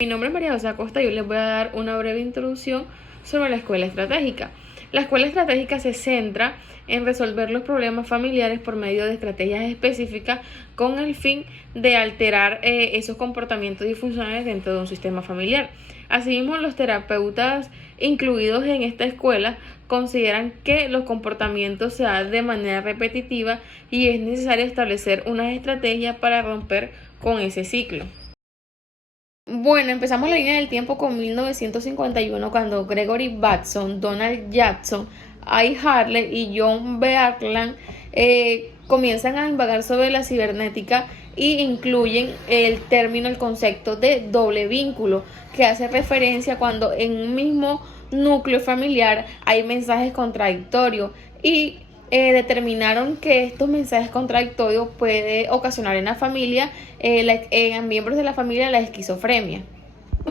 Mi nombre es María José Acosta y yo les voy a dar una breve introducción sobre la escuela estratégica. La escuela estratégica se centra en resolver los problemas familiares por medio de estrategias específicas con el fin de alterar esos comportamientos disfuncionales dentro de un sistema familiar. Asimismo, los terapeutas incluidos en esta escuela consideran que los comportamientos se dan de manera repetitiva y es necesario establecer unas estrategias para romper con ese ciclo. Bueno, empezamos la línea del tiempo con 1951 cuando Gregory Bateson, Donald Jackson, I. Hartley y John Bearland comienzan a indagar sobre la cibernética y incluyen el concepto de doble vínculo, que hace referencia cuando en un mismo núcleo familiar hay mensajes contradictorios y determinaron que estos mensajes contradictorios puede ocasionar en la familia, en miembros de la familia, la esquizofrenia.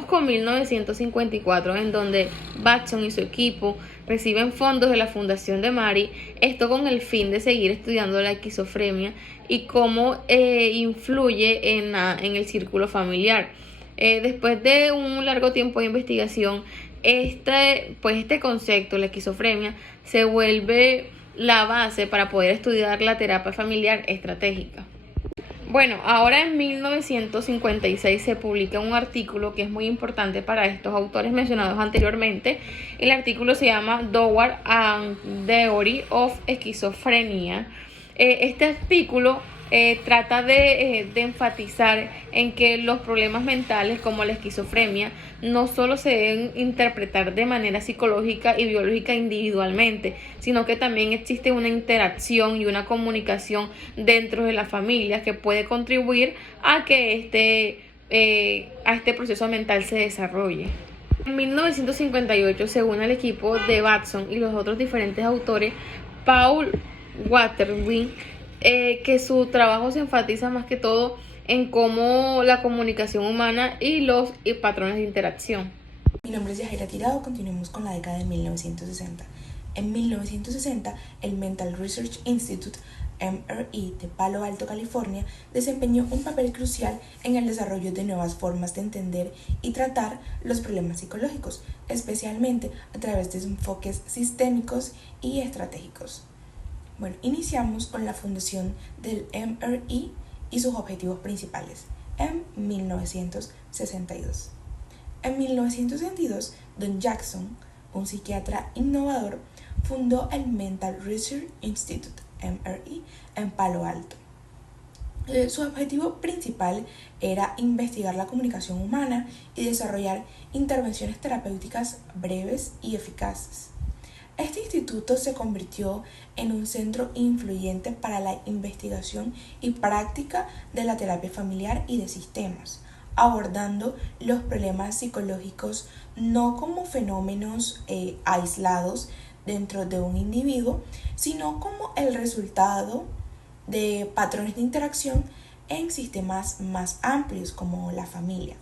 Con 1954, en donde Batson y su equipo reciben fondos de la Fundación de Mary, esto con el fin de seguir estudiando la esquizofrenia y cómo influye en el círculo familiar. Después de un largo tiempo de investigación, este concepto, la esquizofrenia, se vuelve la base para poder estudiar la terapia familiar estratégica. Bueno, ahora en 1956 se publica un artículo que es muy importante para estos autores mencionados anteriormente. El artículo se llama Dower and Theory of Schizophrenia. Este artículo trata de enfatizar en que los problemas mentales como la esquizofrenia no solo se deben interpretar de manera psicológica y biológica individualmente, sino que también existe una interacción y una comunicación dentro de las familias que puede contribuir a que este proceso mental se desarrolle. En 1958, según el equipo de Batson y los otros diferentes autores, Paul Waterwin, que su trabajo se enfatiza más que todo en cómo la comunicación humana y los patrones de interacción. Mi nombre es Yajaira Tirado, continuemos con la década de 1960. En 1960, el Mental Research Institute, MRI, de Palo Alto, California, desempeñó un papel crucial en el desarrollo de nuevas formas de entender y tratar los problemas psicológicos, especialmente a través de enfoques sistémicos y estratégicos. Bueno, iniciamos con la fundación del MRI y sus objetivos principales en 1962. En 1962, Don Jackson, un psiquiatra innovador, fundó el Mental Research Institute, MRI, en Palo Alto. Su objetivo principal era investigar la comunicación humana y desarrollar intervenciones terapéuticas breves y eficaces. Este instituto se convirtió en un centro influyente para la investigación y práctica de la terapia familiar y de sistemas, abordando los problemas psicológicos no como fenómenos aislados dentro de un individuo, sino como el resultado de patrones de interacción en sistemas más amplios como la familia.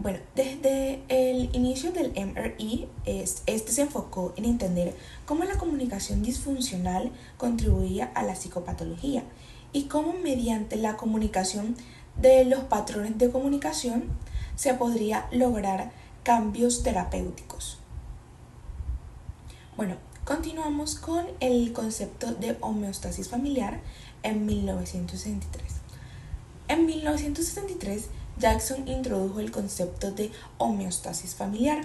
Bueno, desde el inicio del MRI, este se enfocó en entender cómo la comunicación disfuncional contribuía a la psicopatología y cómo mediante la comunicación de los patrones de comunicación se podría lograr cambios terapéuticos. Bueno, continuamos con el concepto de homeostasis familiar en 1963. En 1963, Jackson introdujo el concepto de homeostasis familiar,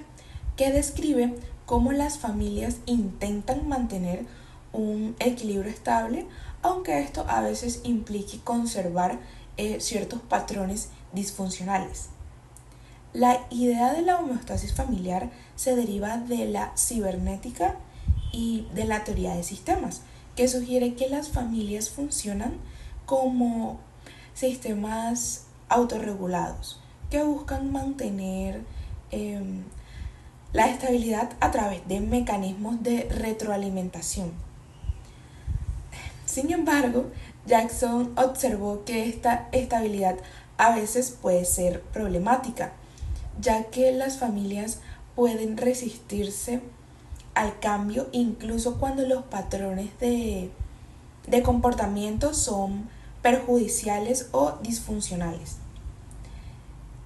que describe cómo las familias intentan mantener un equilibrio estable, aunque esto a veces implique conservar ciertos patrones disfuncionales. La idea de la homeostasis familiar se deriva de la cibernética y de la teoría de sistemas, que sugiere que las familias funcionan como sistemas autorregulados que buscan mantener la estabilidad a través de mecanismos de retroalimentación. Sin embargo, Jackson observó que esta estabilidad a veces puede ser problemática, ya que las familias pueden resistirse al cambio incluso cuando los patrones de comportamiento son perjudiciales o disfuncionales.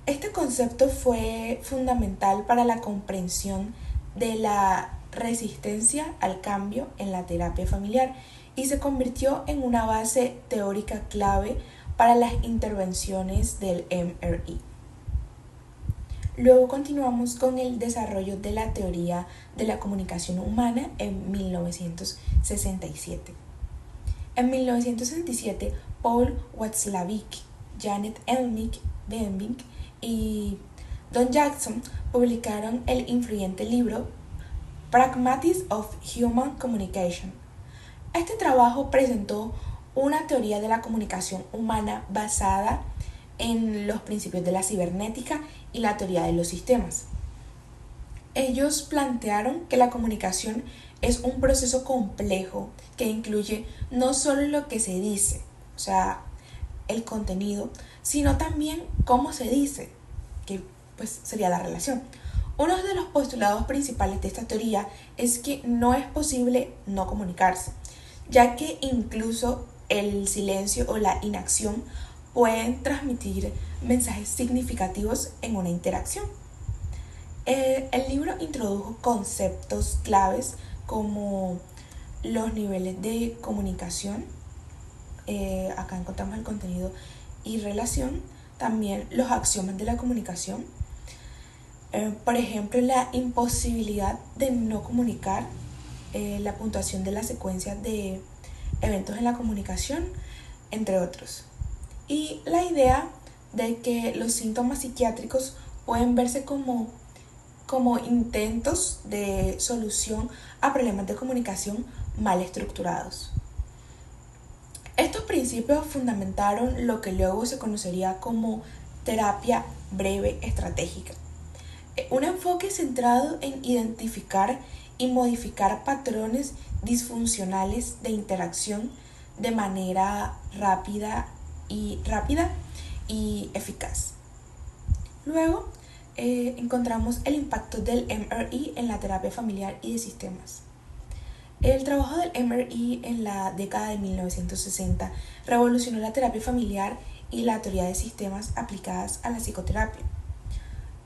Este concepto fue fundamental para la comprensión de la resistencia al cambio en la terapia familiar y se convirtió en una base teórica clave para las intervenciones del MRI. Luego continuamos con el desarrollo de la teoría de la comunicación humana en 1967. En 1967, Paul Watzlawick, Janet Benvink y Don Jackson publicaron el influyente libro Pragmatics of Human Communication. Este trabajo presentó una teoría de la comunicación humana basada en los principios de la cibernética y la teoría de los sistemas. Ellos plantearon que la comunicación es un proceso complejo que incluye no solo lo que se dice, o sea, el contenido, sino también cómo se dice, que pues sería la relación. Uno de los postulados principales de esta teoría es que no es posible no comunicarse, ya que incluso el silencio o la inacción pueden transmitir mensajes significativos en una interacción. El libro introdujo conceptos claves como los niveles de comunicación, acá encontramos el contenido y relación, también los axiomas de la comunicación, por ejemplo la imposibilidad de no comunicar, la puntuación de la secuencia de eventos en la comunicación, entre otros. Y la idea de que los síntomas psiquiátricos pueden verse como intentos de solución a problemas de comunicación mal estructurados. Estos principios fundamentaron lo que luego se conocería como terapia breve estratégica, un enfoque centrado en identificar y modificar patrones disfuncionales de interacción de manera rápida y eficaz. Luego encontramos el impacto del MRI en la terapia familiar y de sistemas. El trabajo del MRI en la década de 1960 revolucionó la terapia familiar y la teoría de sistemas aplicadas a la psicoterapia.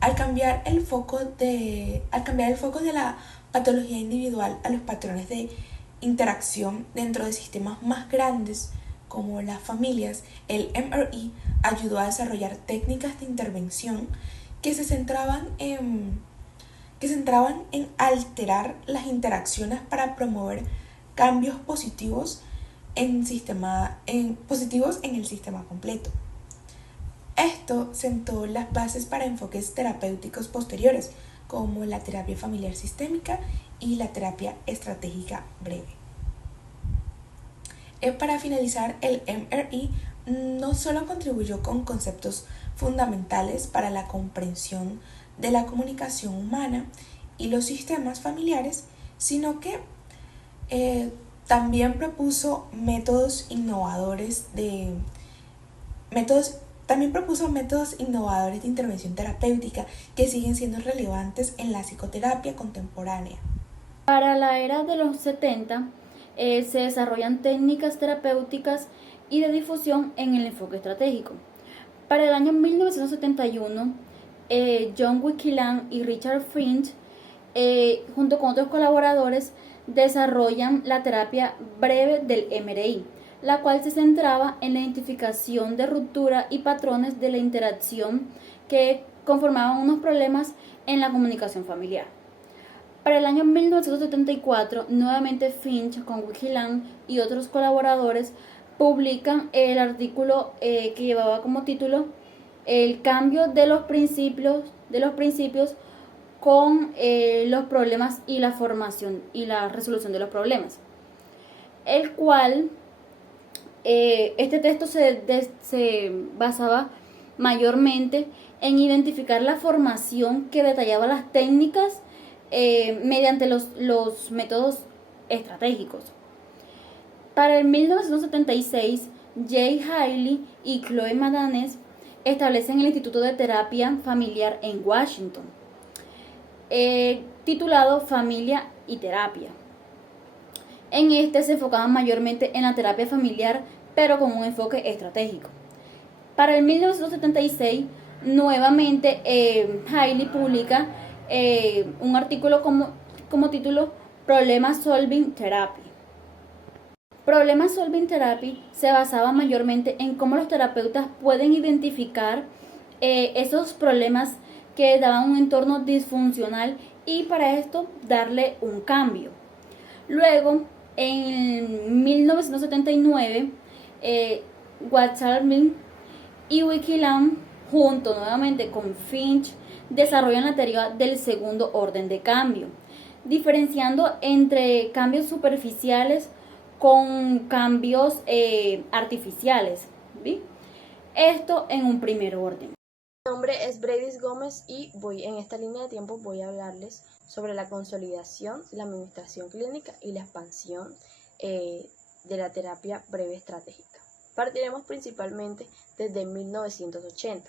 Al cambiar el foco de la patología individual a los patrones de interacción dentro de sistemas más grandes como las familias, el MRI ayudó a desarrollar técnicas de intervención que se centraban en alterar las interacciones para promover cambios positivos en el sistema completo. Esto sentó las bases para enfoques terapéuticos posteriores, como la terapia familiar sistémica y la terapia estratégica breve. Para finalizar, el MRI no solo contribuyó con conceptos fundamentales para la comprensión de la comunicación humana y los sistemas familiares, sino que también propuso métodos innovadores de intervención terapéutica que siguen siendo relevantes en la psicoterapia contemporánea. Para la era de los 70 se desarrollan técnicas terapéuticas y de difusión en el enfoque estratégico. Para el año 1971, John Wickland y Richard French, junto con otros colaboradores, desarrollan la terapia breve del MRI, la cual se centraba en la identificación de ruptura y patrones de la interacción que conformaban unos problemas en la comunicación familiar. Para el año 1974, nuevamente Finch con Wickland y otros colaboradores publican el artículo que llevaba como título El cambio de los principios con los problemas y la formación y la resolución de los problemas, el cual este texto se basaba mayormente en identificar la formación que detallaba las técnicas mediante los métodos estratégicos. Para el 1976, Jay Haley y Chloe Madanes establecen el Instituto de Terapia Familiar en Washington, titulado Familia y Terapia. En este se enfocaban mayormente en la terapia familiar, pero con un enfoque estratégico. Para el 1976, nuevamente Hailey publica un artículo como título Problema Solving Therapy. Problema Solving Therapy se basaba mayormente en cómo los terapeutas pueden identificar esos problemas que daban un entorno disfuncional y para esto darle un cambio. Luego, en 1979, Watzlawick y Wikilam, junto nuevamente con Finch, desarrollan la teoría del segundo orden de cambio, diferenciando entre cambios superficiales con cambios artificiales. ¿Sí? Esto en un primer orden. Mi nombre es Bradys Gómez y en esta línea de tiempo voy a hablarles sobre la consolidación, la administración clínica y la expansión de la terapia breve estratégica. Partiremos principalmente desde 1980.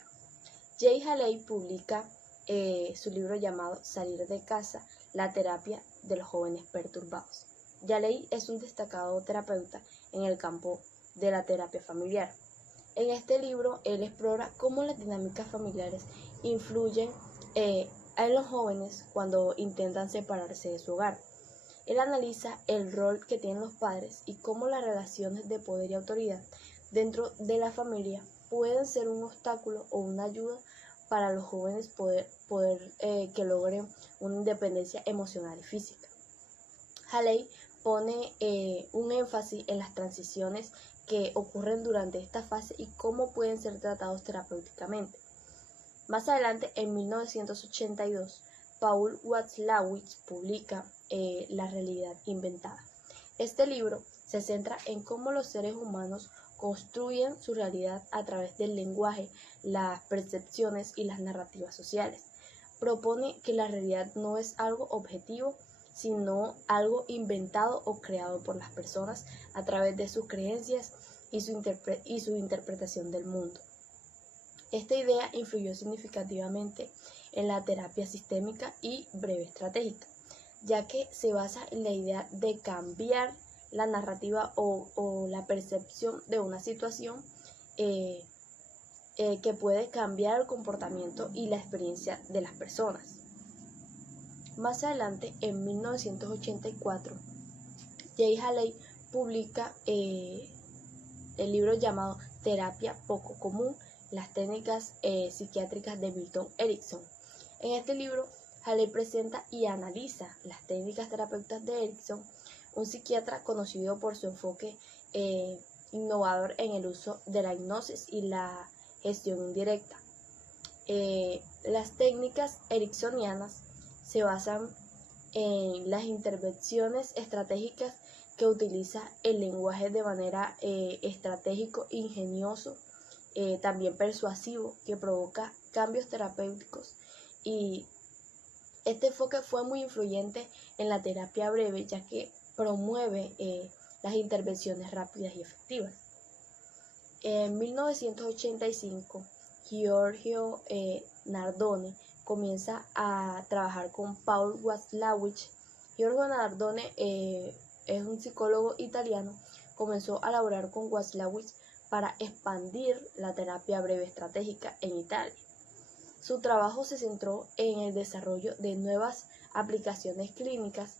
Jay Haley publica su libro llamado Salir de casa, la terapia de los jóvenes perturbados. Haley es un destacado terapeuta en el campo de la terapia familiar. En este libro, él explora cómo las dinámicas familiares influyen en los jóvenes cuando intentan separarse de su hogar. Él analiza el rol que tienen los padres y cómo las relaciones de poder y autoridad dentro de la familia pueden ser un obstáculo o una ayuda para los jóvenes poder que logren una independencia emocional y física. Haley pone un énfasis en las transiciones que ocurren durante esta fase y cómo pueden ser tratados terapéuticamente. Más adelante, en 1982, Paul Watzlawick publica La realidad inventada. Este libro se centra en cómo los seres humanos construyen su realidad a través del lenguaje, las percepciones y las narrativas sociales. Propone que la realidad no es algo objetivo, sino algo inventado o creado por las personas a través de sus creencias y su interpretación del mundo. Esta idea influyó significativamente en la terapia sistémica y breve estratégica, ya que se basa en la idea de cambiar la narrativa o la percepción de una situación que puede cambiar el comportamiento y la experiencia de las personas. Más adelante, en 1984, Jay Haley publica el libro llamado Terapia poco común, las técnicas psiquiátricas de Milton Erickson. En este libro, Haley presenta y analiza las técnicas terapéuticas de Erickson, un psiquiatra conocido por su enfoque innovador en el uso de la hipnosis y la gestión indirecta. Las técnicas ericksonianas se basan en las intervenciones estratégicas que utiliza el lenguaje de manera estratégico, ingenioso, también persuasivo, que provoca cambios terapéuticos, y este enfoque fue muy influyente en la terapia breve, ya que promueve las intervenciones rápidas y efectivas. En 1985, Giorgio Nardone comienza a trabajar con Paul Watzlawick. Giorgio Nardone es un psicólogo italiano. Comenzó a laborar con Watzlawick para expandir la terapia breve estratégica en Italia. Su trabajo se centró en el desarrollo de nuevas aplicaciones clínicas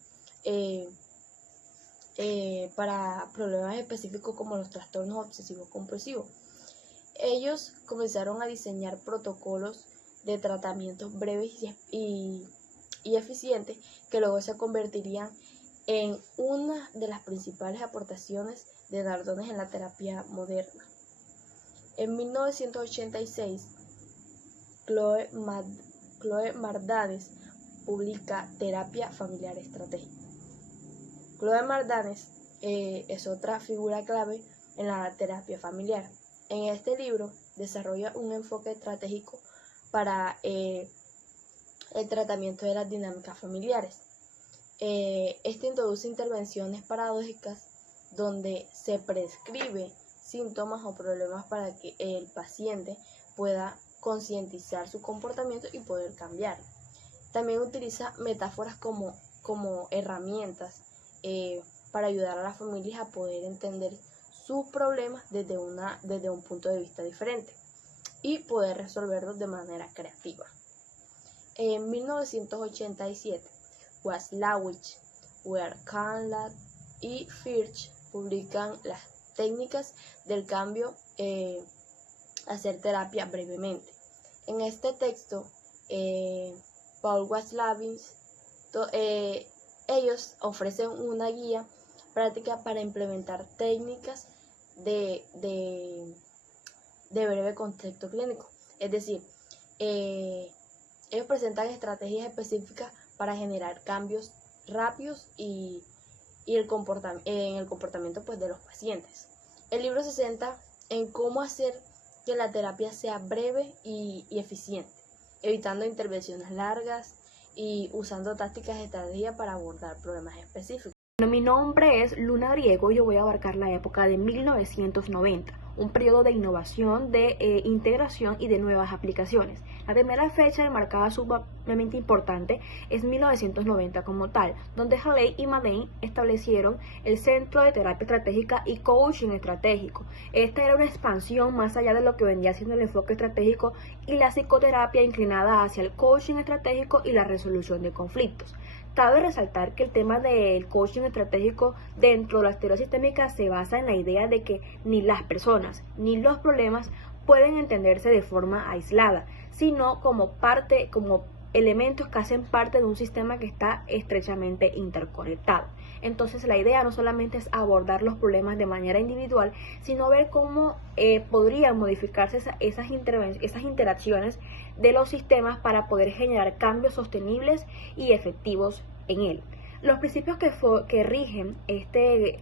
para problemas específicos como los trastornos obsesivos compulsivos. Ellos comenzaron a diseñar protocolos de tratamientos breves y eficientes que luego se convertirían en una de las principales aportaciones de Nardone en la terapia moderna. En 1986, Chloe Mardanes publica Terapia familiar estratégica. Chloe Mardanes es otra figura clave en la terapia familiar. En este libro desarrolla un enfoque estratégico para el tratamiento de las dinámicas familiares. Este introduce intervenciones paradójicas donde se prescribe síntomas o problemas para que el paciente pueda concientizar su comportamiento y poder cambiar. También utiliza metáforas como herramientas para ayudar a las familias a poder entender sus problemas desde un punto de vista diferente. y poder resolverlos de manera creativa. En 1987, Waslawicz, Weir-Catlett y Firth publican las técnicas del cambio, hacer terapia brevemente. En este texto, Paul Waslawicz, ellos ofrecen una guía práctica para implementar técnicas de breve contexto clínico. Es decir, ellos presentan estrategias específicas para generar cambios rápidos y en el comportamiento pues, de los pacientes. El libro se centra en cómo hacer que la terapia sea breve y eficiente, evitando intervenciones largas y usando tácticas de estrategia para abordar problemas específicos. Bueno, mi nombre es Luna Griego y yo voy a abarcar la época de 1990, un periodo de innovación, de integración y de nuevas aplicaciones. La primera fecha marcada sumamente importante es 1990 como tal, donde Haley y Madeleine establecieron el Centro de Terapia Estratégica y Coaching Estratégico. Esta era una expansión más allá de lo que vendría siendo el enfoque estratégico y la psicoterapia inclinada hacia el coaching estratégico y la resolución de conflictos. Cabe resaltar que el tema del coaching estratégico dentro de las teorías sistémicas se basa en la idea de que ni las personas ni los problemas pueden entenderse de forma aislada, sino como elementos que hacen parte de un sistema que está estrechamente interconectado. Entonces la idea no solamente es abordar los problemas de manera individual, sino ver cómo podrían modificarse esas interacciones de los sistemas para poder generar cambios sostenibles y efectivos en él. Los principios que rigen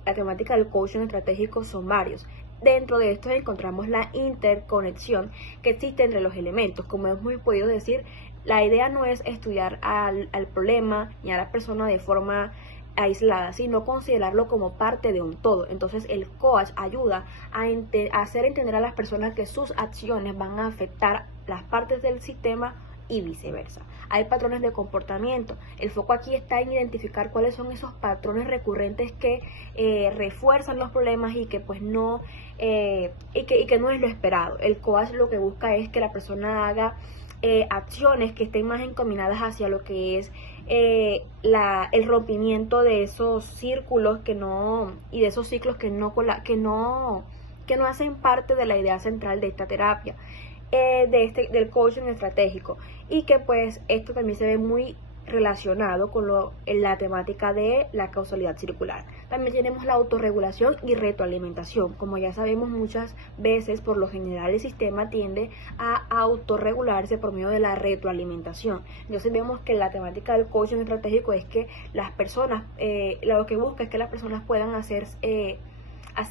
la temática del coaching estratégico son varios. Dentro de estos encontramos la interconexión que existe entre los elementos. Como hemos podido decir, la idea no es estudiar al problema ni a la persona de forma aislada, sino considerarlo como parte de un todo. Entonces el coach ayuda a hacer entender a las personas que sus acciones van a afectar las partes del sistema y viceversa. Hay patrones de comportamiento. El foco aquí está en identificar cuáles son esos patrones recurrentes que refuerzan los problemas y que pues no y que no es lo esperado. El coach lo que busca es que la persona haga acciones que estén más encaminadas hacia lo que es el rompimiento de esos círculos y de esos ciclos que no hacen parte de la idea central de esta terapia, del coaching estratégico, y que pues esto también se ve muy relacionado con la temática de la causalidad circular. También tenemos la autorregulación y retroalimentación. Como ya sabemos, muchas veces por lo general el sistema tiende a autorregularse por medio de la retroalimentación. Entonces vemos que la temática del coaching estratégico es que las personas, lo que busca es que las personas puedan hacer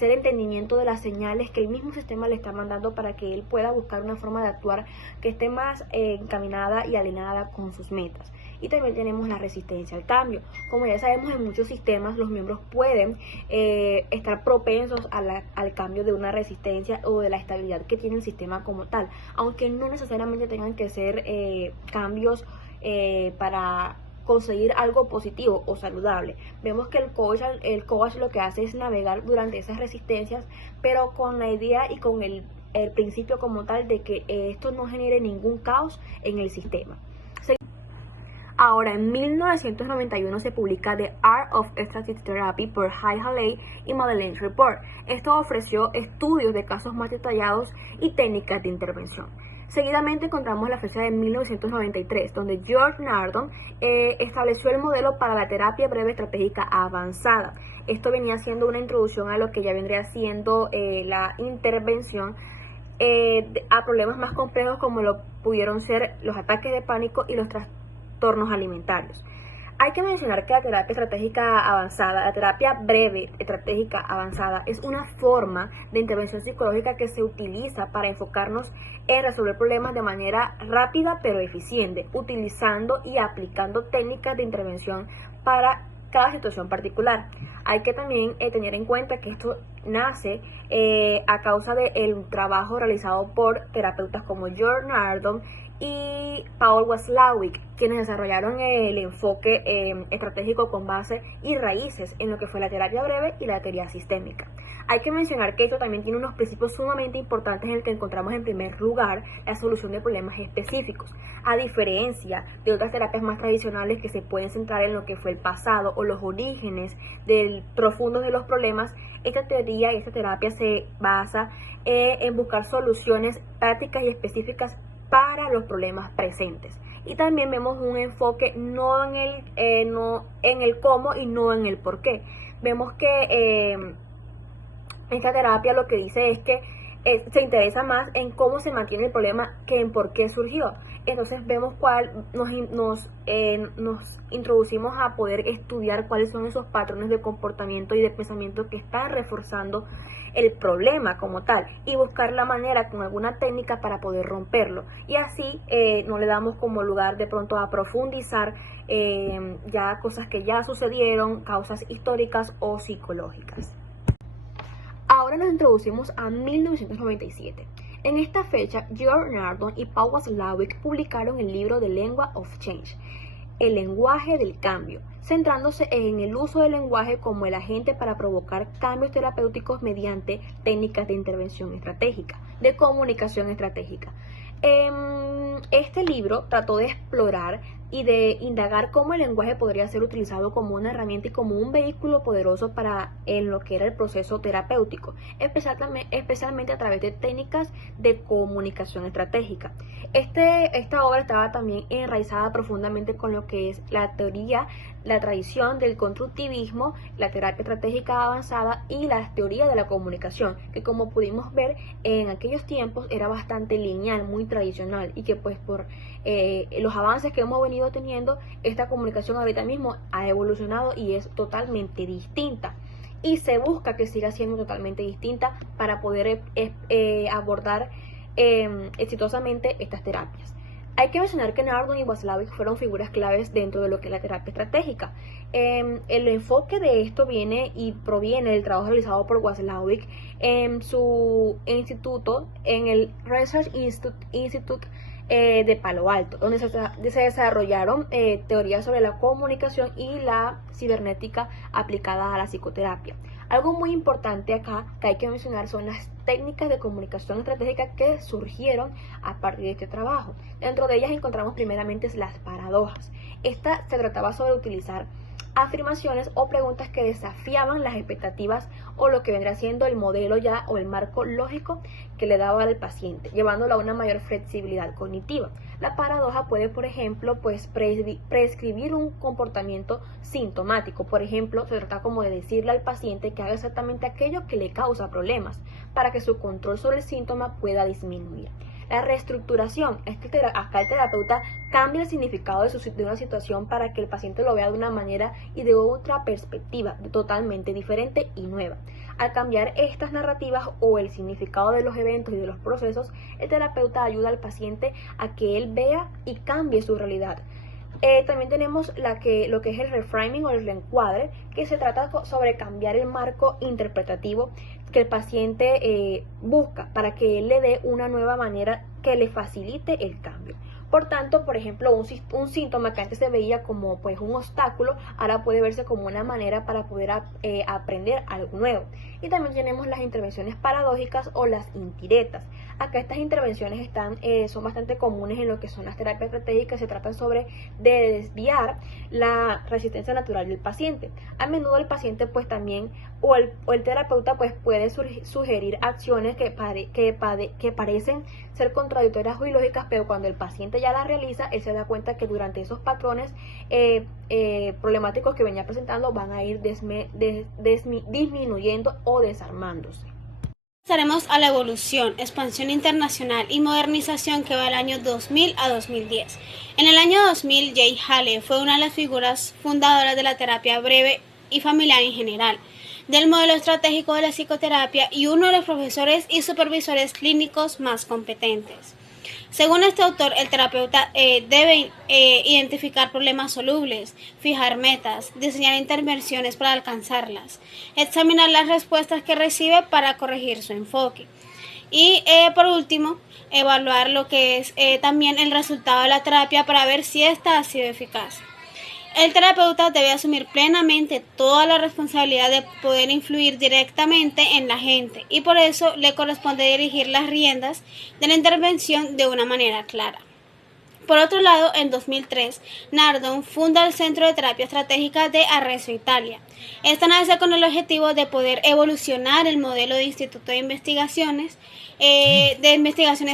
entendimiento de las señales que el mismo sistema le está mandando para que él pueda buscar una forma de actuar que esté más encaminada y alineada con sus metas. Y también tenemos la resistencia al cambio. Como ya sabemos, en muchos sistemas los miembros pueden estar propensos al cambio de una resistencia o de la estabilidad que tiene el sistema como tal, aunque no necesariamente tengan que ser cambios para conseguir algo positivo o saludable. Vemos que el coach lo que hace es navegar durante esas resistencias, pero con la idea y con el principio como tal de que esto no genere ningún caos en el sistema. Ahora, en 1991 se publica The Art of Strategic Therapy por Haley y Madeleine Report. Esto ofreció estudios de casos más detallados y técnicas de intervención. Seguidamente encontramos la fecha de 1993, donde George Nardon estableció el modelo para la terapia breve estratégica avanzada. Esto venía siendo una introducción a lo que ya vendría siendo la intervención a problemas más complejos como lo pudieron ser los ataques de pánico y los trastornos alimentarios. Hay que mencionar que la terapia estratégica avanzada, la terapia breve estratégica avanzada, es una forma de intervención psicológica que se utiliza para enfocarnos en resolver problemas de manera rápida pero eficiente, utilizando y aplicando técnicas de intervención para cada situación particular. Hay que también tener en cuenta que esto nace a causa del trabajo realizado por terapeutas como George Nardon y Paul Watzlawick, quienes desarrollaron el enfoque estratégico con base y raíces en lo que fue la terapia breve y la teoría sistémica. Hay que mencionar que esto también tiene unos principios sumamente importantes en el que encontramos en primer lugar la solución de problemas específicos. A diferencia de otras terapias más tradicionales que se pueden centrar en lo que fue el pasado o los orígenes profundos de los problemas, esta teoría y esta terapia se basa en buscar soluciones prácticas y específicas para los problemas presentes. Y también vemos un enfoque no en el cómo y no en el por qué. Vemos que esta terapia lo que dice es que se interesa más en cómo se mantiene el problema que en por qué surgió. Entonces vemos nos introducimos a poder estudiar cuáles son esos patrones de comportamiento y de pensamiento que están reforzando el problema como tal y buscar la manera con alguna técnica para poder romperlo. Y así no le damos como lugar de pronto a profundizar ya cosas que ya sucedieron, causas históricas o psicológicas. Ahora nos introducimos a 1997. En esta fecha, George Nardon y Paul Watzlawick publicaron el libro The Language of Change, el lenguaje del cambio, centrándose en el uso del lenguaje como el agente para provocar cambios terapéuticos mediante técnicas de intervención estratégica, de comunicación estratégica. Este libro trató de explorar y de indagar cómo el lenguaje podría ser utilizado como una herramienta y como un vehículo poderoso en lo que era el proceso terapéutico, especialmente a través de técnicas de comunicación estratégica. Esta obra estaba también enraizada profundamente con lo que es la teoría, la tradición del constructivismo, la terapia estratégica avanzada y la teoría de la comunicación, que como pudimos ver en aquellos tiempos era bastante lineal, muy tradicional, y que pues por los avances que hemos venido teniendo, esta comunicación ahorita mismo ha evolucionado y es totalmente distinta. Y se busca que siga siendo totalmente distinta para poder abordar exitosamente estas terapias. Hay que mencionar que Nardon y Watzlawick fueron figuras claves dentro de lo que es la terapia estratégica. El enfoque de esto proviene del trabajo realizado por Watzlawick en su instituto, en el Research Institute de Palo Alto, donde se desarrollaron teorías sobre la comunicación y la cibernética aplicada a la psicoterapia. Algo muy importante acá que hay que mencionar son las técnicas de comunicación estratégica que surgieron a partir de este trabajo. Dentro de ellas encontramos primeramente las paradojas. Esta se trataba sobre utilizar afirmaciones o preguntas que desafiaban las expectativas o lo que vendría siendo el modelo ya o el marco lógico que le daba al paciente, llevándolo a una mayor flexibilidad cognitiva. La paradoja puede, por ejemplo, prescribir un comportamiento sintomático. Por ejemplo, se trata como de decirle al paciente que haga exactamente aquello que le causa problemas para que su control sobre el síntoma pueda disminuir. La reestructuración es que acá el terapeuta cambia el significado de una situación para que el paciente lo vea de una manera y de otra perspectiva totalmente diferente y nueva. Al cambiar estas narrativas o el significado de los eventos y de los procesos, el terapeuta ayuda al paciente a que él vea y cambie su realidad. También tenemos lo que es el reframing o el reencuadre, que se trata sobre cambiar el marco interpretativo que el paciente busca para que él le dé una nueva manera que le facilite el cambio. Por tanto, por ejemplo, un síntoma que antes se veía como pues un obstáculo, ahora puede verse como una manera para poder aprender algo nuevo. Y también tenemos las intervenciones paradójicas o las indirectas. Acá estas intervenciones son bastante comunes en lo que son las terapias estratégicas. Se tratan sobre de desviar la resistencia natural del paciente. A menudo el paciente pues también o el terapeuta pues puede sugerir acciones que parecen ser contradictorias o ilógicas, pero cuando el paciente ya las realiza, él se da cuenta que durante esos patrones problemáticos que venía presentando van a ir disminuyendo o desarmándose. Pasaremos a la evolución, expansión internacional y modernización que va del año 2000 a 2010. En el año 2000, Jay Haley fue una de las figuras fundadoras de la terapia breve y familiar en general, del modelo estratégico de la psicoterapia y uno de los profesores y supervisores clínicos más competentes. Según este autor, el terapeuta debe identificar problemas solubles, fijar metas, diseñar intervenciones para alcanzarlas, examinar las respuestas que recibe para corregir su enfoque y, por último, evaluar lo que es también el resultado de la terapia para ver si ésta ha sido eficaz. El terapeuta debe asumir plenamente toda la responsabilidad de poder influir directamente en la gente y por eso le corresponde dirigir las riendas de la intervención de una manera clara. Por otro lado, en 2003, Nardone funda el Centro de Terapia Estratégica de Arezzo, Italia. Esta nace con el objetivo de poder evolucionar el modelo de Instituto de Investigaciones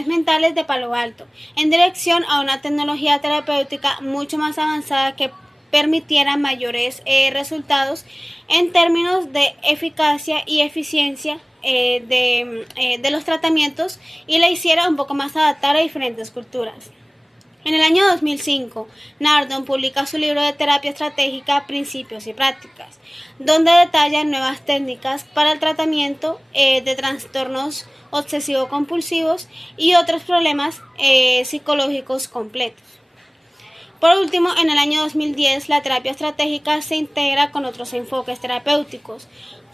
Mentales de Palo Alto, en dirección a una tecnología terapéutica mucho más avanzada que permitiera mayores resultados en términos de eficacia y eficiencia de los tratamientos y la hiciera un poco más adaptada a diferentes culturas. En el año 2005, Nardone publica su libro de terapia estratégica Principios y Prácticas, donde detalla nuevas técnicas para el tratamiento de trastornos obsesivo-compulsivos y otros problemas psicológicos completos. Por último, en el año 2010, la terapia estratégica se integra con otros enfoques terapéuticos,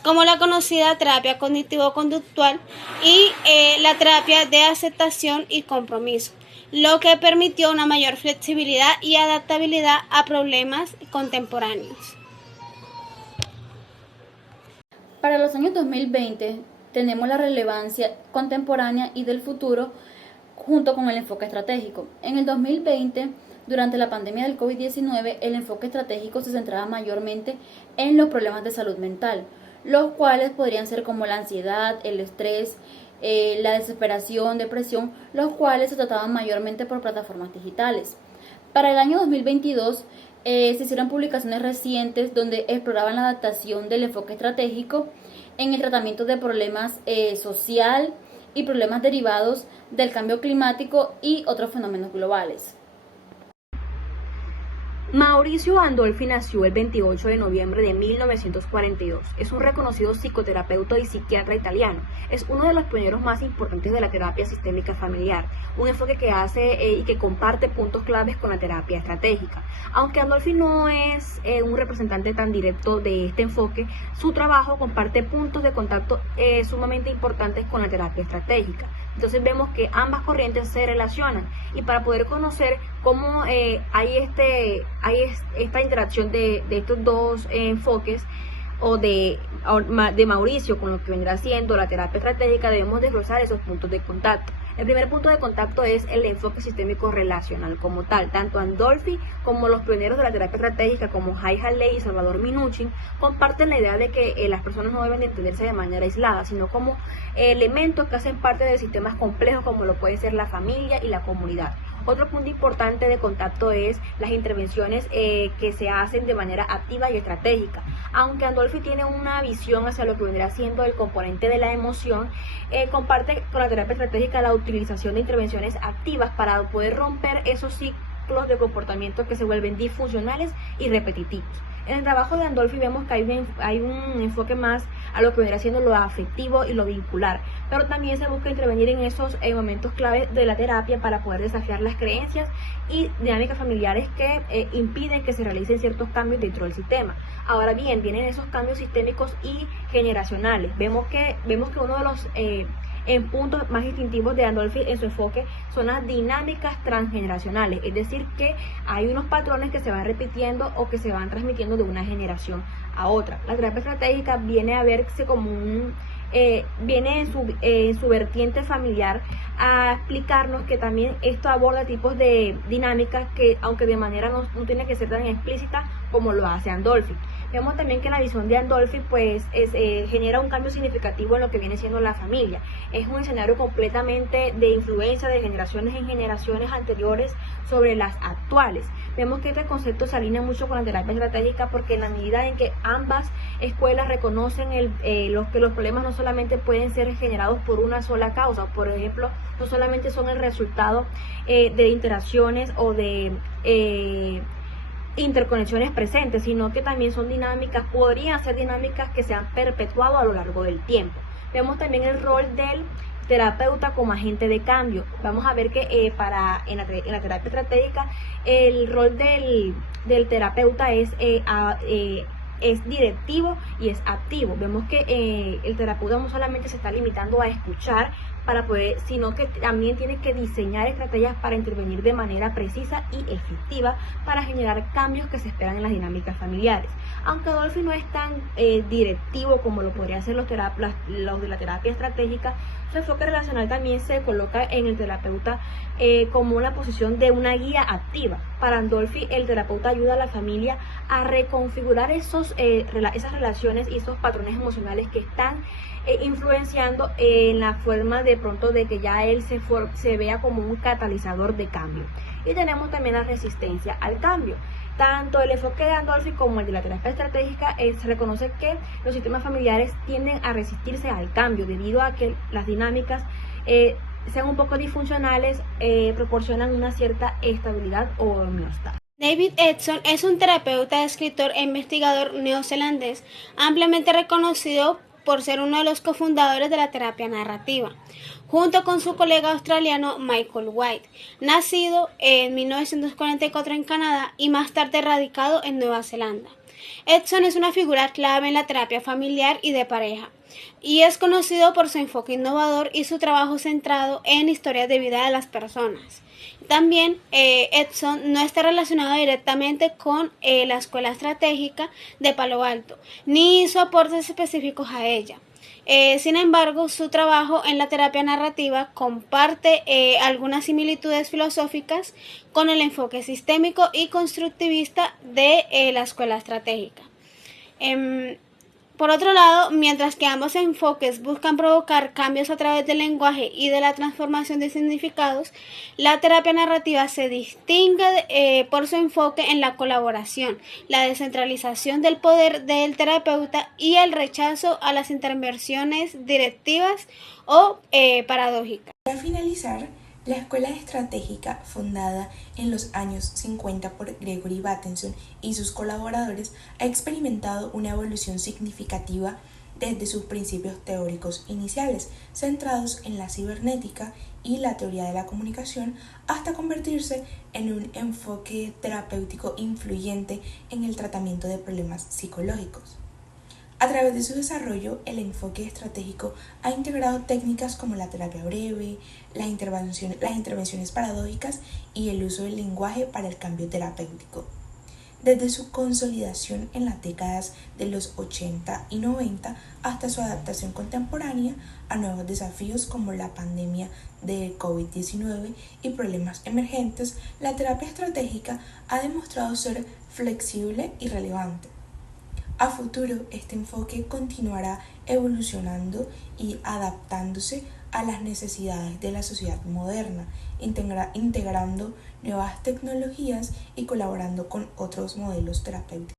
como la conocida terapia cognitivo-conductual y la terapia de aceptación y compromiso, lo que permitió una mayor flexibilidad y adaptabilidad a problemas contemporáneos. Para los años 2020 tenemos la relevancia contemporánea y del futuro junto con el enfoque estratégico. En el 2020, durante la pandemia del COVID-19, el enfoque estratégico se centraba mayormente en los problemas de salud mental, los cuales podrían ser como la ansiedad, el estrés, la desesperación, depresión, los cuales se trataban mayormente por plataformas digitales. Para el año 2022 se hicieron publicaciones recientes donde exploraban la adaptación del enfoque estratégico en el tratamiento de problemas social y problemas derivados del cambio climático y otros fenómenos globales. Mauricio Gandolfi nació el 28 de noviembre de 1942. Es un reconocido psicoterapeuta y psiquiatra italiano. Es uno de los pioneros más importantes de la terapia sistémica familiar, un enfoque que hace y que comparte puntos claves con la terapia estratégica. Aunque Gandolfi no es un representante tan directo de este enfoque, su trabajo comparte puntos de contacto sumamente importantes con la terapia estratégica. Entonces vemos que ambas corrientes se relacionan y para poder conocer cómo hay esta interacción de estos dos enfoques o de Mauricio con lo que vendrá siendo la terapia estratégica, debemos desglosar esos puntos de contacto. El primer punto de contacto es el enfoque sistémico relacional como tal. Tanto Gandolfi como los pioneros de la terapia estratégica como Jay Haley y Salvador Minuchin comparten la idea de que las personas no deben de entenderse de manera aislada, sino como elementos que hacen parte de sistemas complejos como lo puede ser la familia y la comunidad. Otro punto importante de contacto es las intervenciones que se hacen de manera activa y estratégica. Aunque Gandolfi tiene una visión hacia lo que vendrá siendo el componente de la emoción, comparte con la terapia estratégica la utilización de intervenciones activas para poder romper esos ciclos de comportamiento que se vuelven disfuncionales y repetitivos. En el trabajo de Gandolfi vemos que hay un enfoque más a lo que vendrá siendo lo afectivo y lo vincular, pero también se busca intervenir en esos momentos clave de la terapia para poder desafiar las creencias y dinámicas familiares que impiden que se realicen ciertos cambios dentro del sistema. Ahora bien, vienen esos cambios sistémicos y generacionales. Vemos que uno de los en puntos más distintivos de Gandolfi en su enfoque son las dinámicas transgeneracionales, es decir, que hay unos patrones que se van repitiendo o que se van transmitiendo de una generación a otra. La terapia estratégica viene a verse como viene en su vertiente familiar a explicarnos que también esto aborda tipos de dinámicas que, aunque de manera no tiene que ser tan explícita como lo hace Gandolfi. Vemos también que la visión de Gandolfi pues genera un cambio significativo en lo que viene siendo la familia. Es un escenario completamente de influencia de generaciones en generaciones anteriores sobre las actuales. Vemos que este concepto se alinea mucho con la terapia estratégica porque en la medida en que ambas escuelas reconocen que los problemas no solamente pueden ser generados por una sola causa, por ejemplo, no solamente son el resultado de interacciones o de interconexiones presentes, sino que también son dinámicas, podrían ser dinámicas que se han perpetuado a lo largo del tiempo. Vemos también el rol del terapeuta como agente de cambio. Vamos a ver que en la terapia estratégica el rol del terapeuta es directivo y es activo. Vemos que el terapeuta no solamente se está limitando a escuchar para poder, sino que también tiene que diseñar estrategias para intervenir de manera precisa y efectiva para generar cambios que se esperan en las dinámicas familiares. Aunque Dolphy no es tan directivo como lo podrían ser los de la terapia estratégica, su enfoque relacional también se coloca en el terapeuta como una posición de una guía activa. Para Dolphy, el terapeuta ayuda a la familia a reconfigurar esas relaciones y esos patrones emocionales que están influenciando en la forma de pronto de que ya él se vea como un catalizador de cambio. Y tenemos también la resistencia al cambio. Tanto el enfoque de Dolphy como el de la terapia estratégica se reconoce que los sistemas familiares tienden a resistirse al cambio debido a que las dinámicas sean un poco disfuncionales, proporcionan una cierta estabilidad o homeostasis. David Edson es un terapeuta, escritor e investigador neozelandés ampliamente reconocido por ser uno de los cofundadores de la terapia narrativa, junto con su colega australiano Michael White, nacido en 1944 en Canadá y más tarde radicado en Nueva Zelanda. Edson es una figura clave en la terapia familiar y de pareja, y es conocido por su enfoque innovador y su trabajo centrado en historias de vida de las personas. También Edson no está relacionado directamente con la escuela estratégica de Palo Alto, ni hizo aportes específicos a ella. Sin embargo, su trabajo en la terapia narrativa comparte algunas similitudes filosóficas con el enfoque sistémico y constructivista de la escuela estratégica. Por otro lado, mientras que ambos enfoques buscan provocar cambios a través del lenguaje y de la transformación de significados, la terapia narrativa se distingue por su enfoque en la colaboración, la descentralización del poder del terapeuta y el rechazo a las intervenciones directivas o paradójicas. Para finalizar, la escuela estratégica, fundada en los años 50 por Gregory Bateson y sus colaboradores, ha experimentado una evolución significativa desde sus principios teóricos iniciales, centrados en la cibernética y la teoría de la comunicación, hasta convertirse en un enfoque terapéutico influyente en el tratamiento de problemas psicológicos. A través de su desarrollo, el enfoque estratégico ha integrado técnicas como la terapia breve, las intervenciones paradójicas y el uso del lenguaje para el cambio terapéutico. Desde su consolidación en las décadas de los 80 y 90 hasta su adaptación contemporánea a nuevos desafíos como la pandemia de COVID-19 y problemas emergentes, la terapia estratégica ha demostrado ser flexible y relevante. A futuro, este enfoque continuará evolucionando y adaptándose a las necesidades de la sociedad moderna, integrando nuevas tecnologías y colaborando con otros modelos terapéuticos.